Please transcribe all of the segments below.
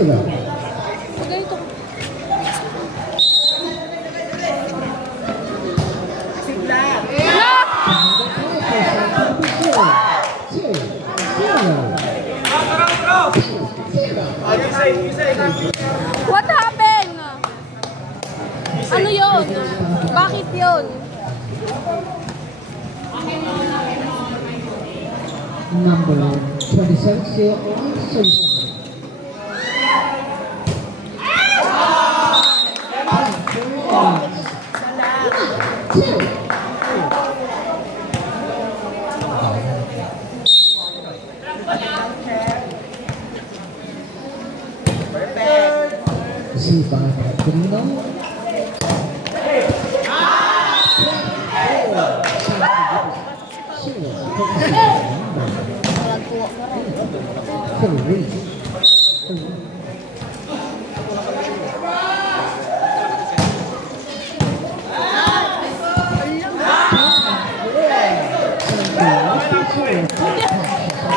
0. What happened? Ano yun? Bakit yun? Number 27, still on service line. Received by Grino.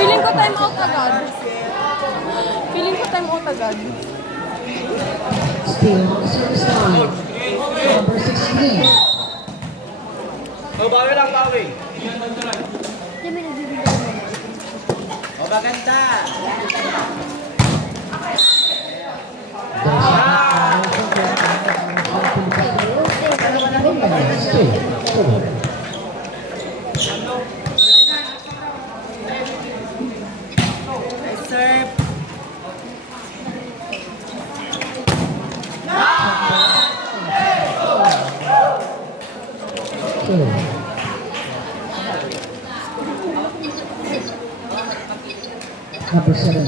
Feeling ko time out agad. Feeling ko time out agad. Still on the service line. Number 16. Bawi lang, bawi. O, maganda. Serve. Number 7.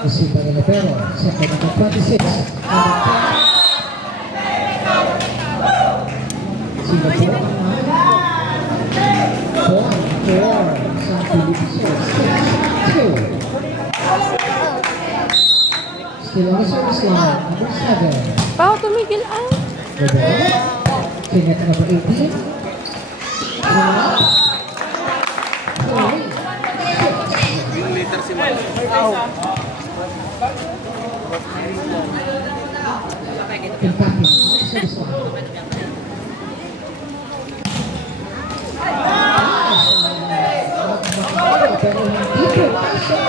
Received by the libero. Set by number 26. See the ball. 4. San Felipe 6-2. Still on the service line. Number 7. Pao, tumigil ang. Libero. King at number 18. Yung letter si Mike. Impacting service line. Pero hindi po siya.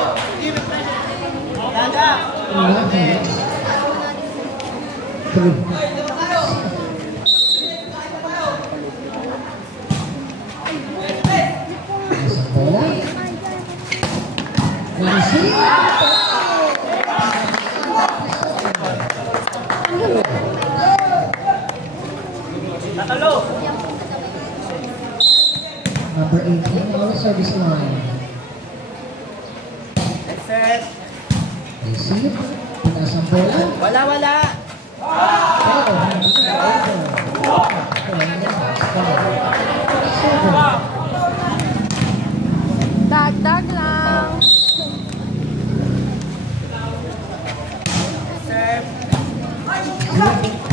Number 18 on the service line. Set. Receive. Pinas ang bola. Wala. Dagdag lang. Serve.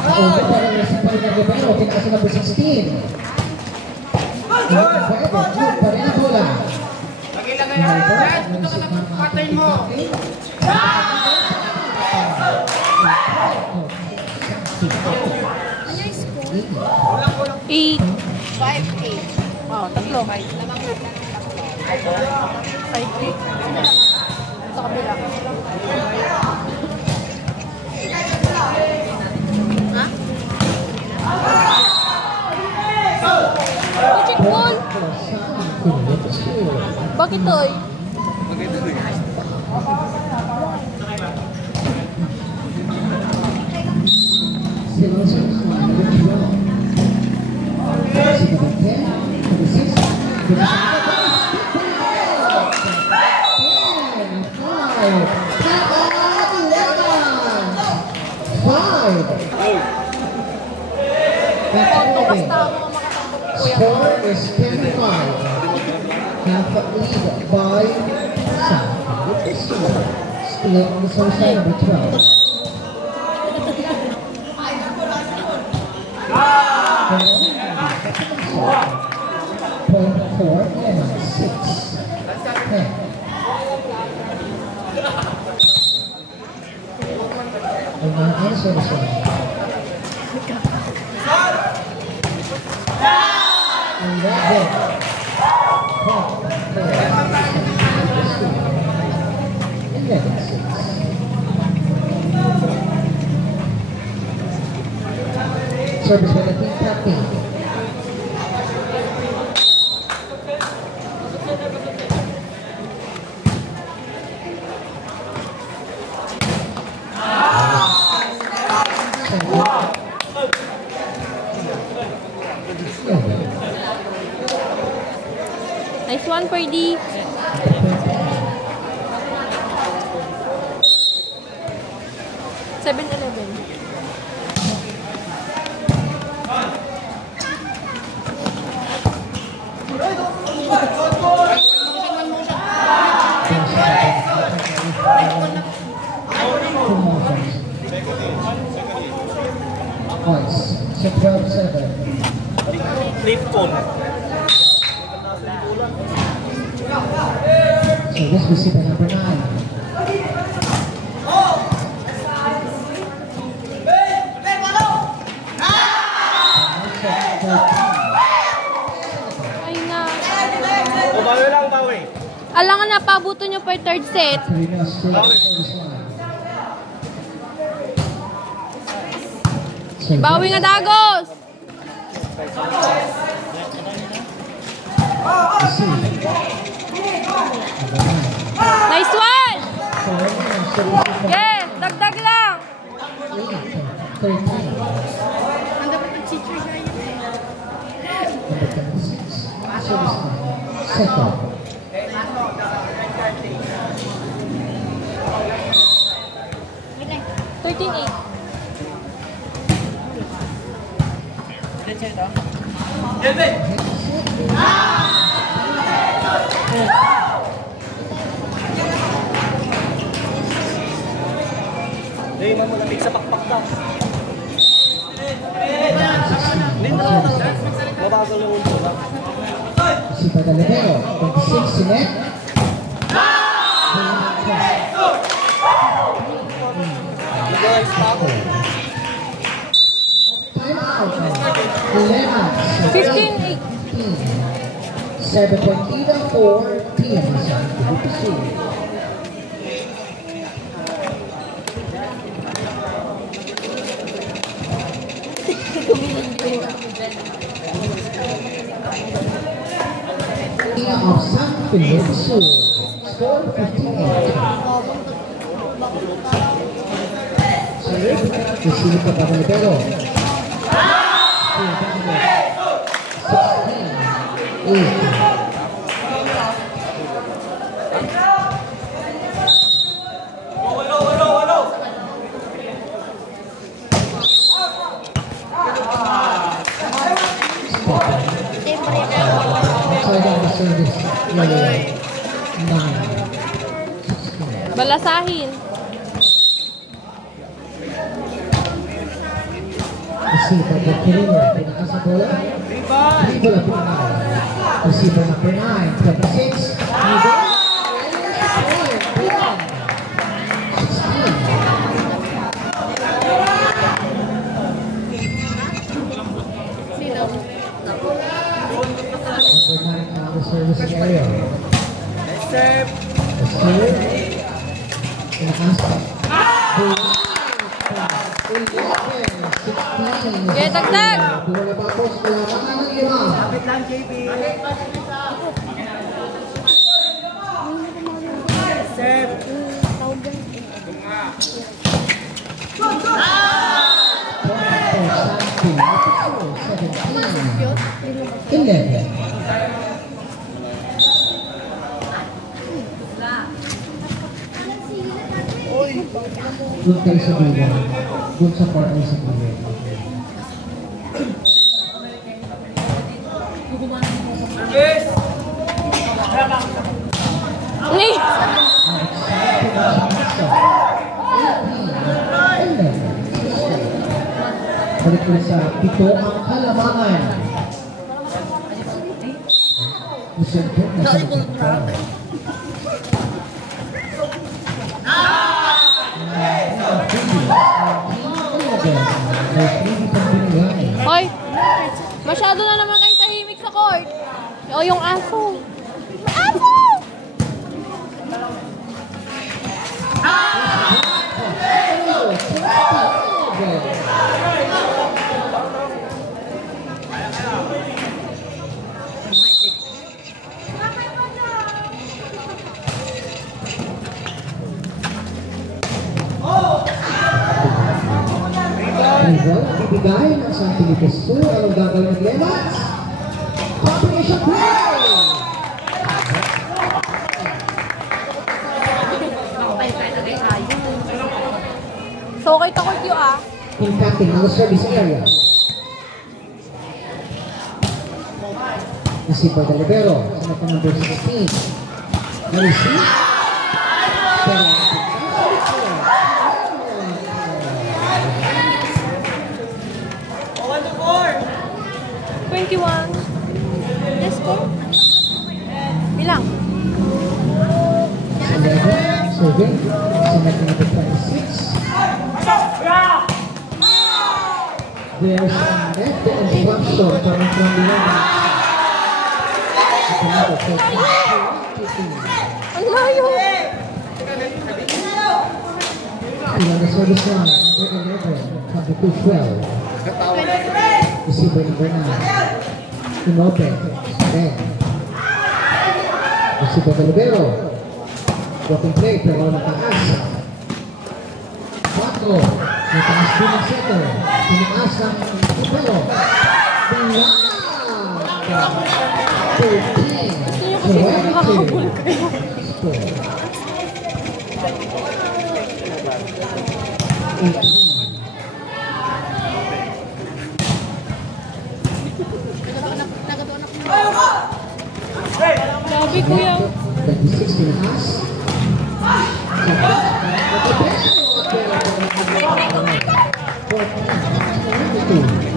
Over para na sa paling na libero. Pinas ang number 16. Pa rin ang bola. Pagilagay na. Ito ka na patayin mo. 8. 5-8. Oh, tatlo. 5. 5-8. Sa kabila. Ha? Check ball. Bakit toy? Score is 10-5. Half a lead by San Felipe. Still on the first side, number 12. Point 4 and 6. service line. 11. 11-6. Service by the team captain. Nice one, Purdy. 7-11. Points. So 12-7. Flip phone. So this receiver number 9. Ay na. O, bawi lang, bawi. Alangan na, pabuto nyo per third set. Bawi nga, Dagos! Nice one! Yeah, dagdag lang! 13-8. Hindi, man mo lamig sa pakpak daw. Mabagal yung ulo ba? Si Padalero, 26 si Net. Time out. Dilemma. 15-8. 7.84 p.m. sa Pilipinas. Of San Felipe Sur, score 58. Serve, receive the Padalero. 16-8. Service, 9. Balasahin. Receiver number 3, pinakas sa bola. Dribble number 9. Receiver number 9, 26. Service area. Step. Yeah, dagdag. Kapit lang, JB. Step. 11. Good kayo sa buwan. Good sa partner sa buwan. Service. Ni! Balik ko sa pito ang kalamangan. Usentro na sa pito. Oh, yung aso. Aso! Bibigay ng San Felipe School. Anong gagawin ng Lemons? Combination play! So, okay ka ko ah. Impacting on the service area. Nasipa de Libero. Sa number 16. Na-receive. Pero, 21. Let's go. Bilang. 7. Sa number 26. There's a net and one shot coming from the line. Ang layo. On the service line, number 11, number 212. Receiver number 9. Inopen. 10. Receiver de Libero. Walking play, pero nataas. 4. Nataas din ang center. Tinaas ang Libero. Bilang! 13. Gusto niyo kasi makakabul kayo. Score. 18. Grabe, kuya. 26 tinaas.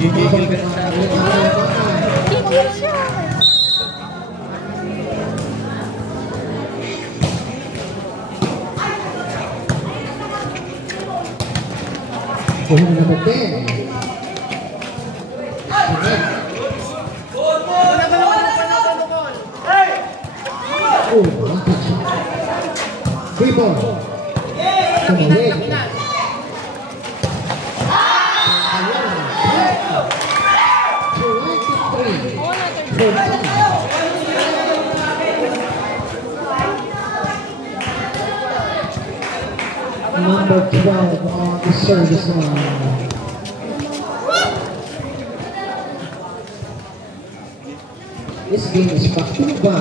Gigigil ka sa Gigil siya. Kuhin number 10. Oh, one touch. 3 ball. Tumawid. 23. Number 12 on the service line. This game is Patuba.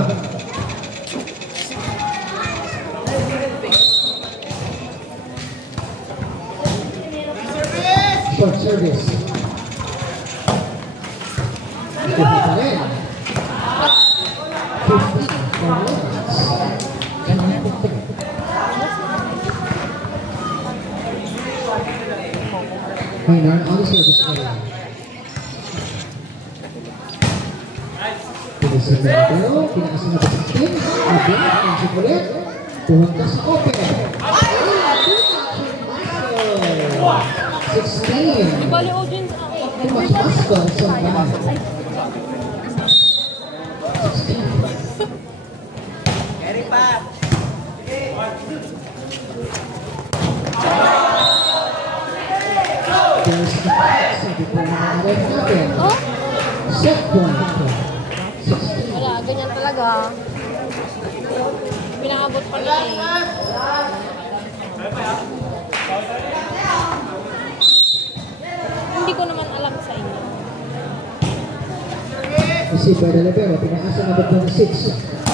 Short service. Ito pa rin. 15 for Lawrence. Maynard on the service area. Pinisin na pero, pinakasin na ba 16? Abin, ang sikulit. Pumunta sa open. 16. Bali, audience ako. Tumas Pascal sa bahay. 16. Carry pa. There's the pass. Sabi po mga red natin. Oh? Set point. 16. Wala, ganyan talaga. Pinakabot pa lang eh. Hindi ko naman alam sa inyo. Receiver de Libero, pinakasa number 26.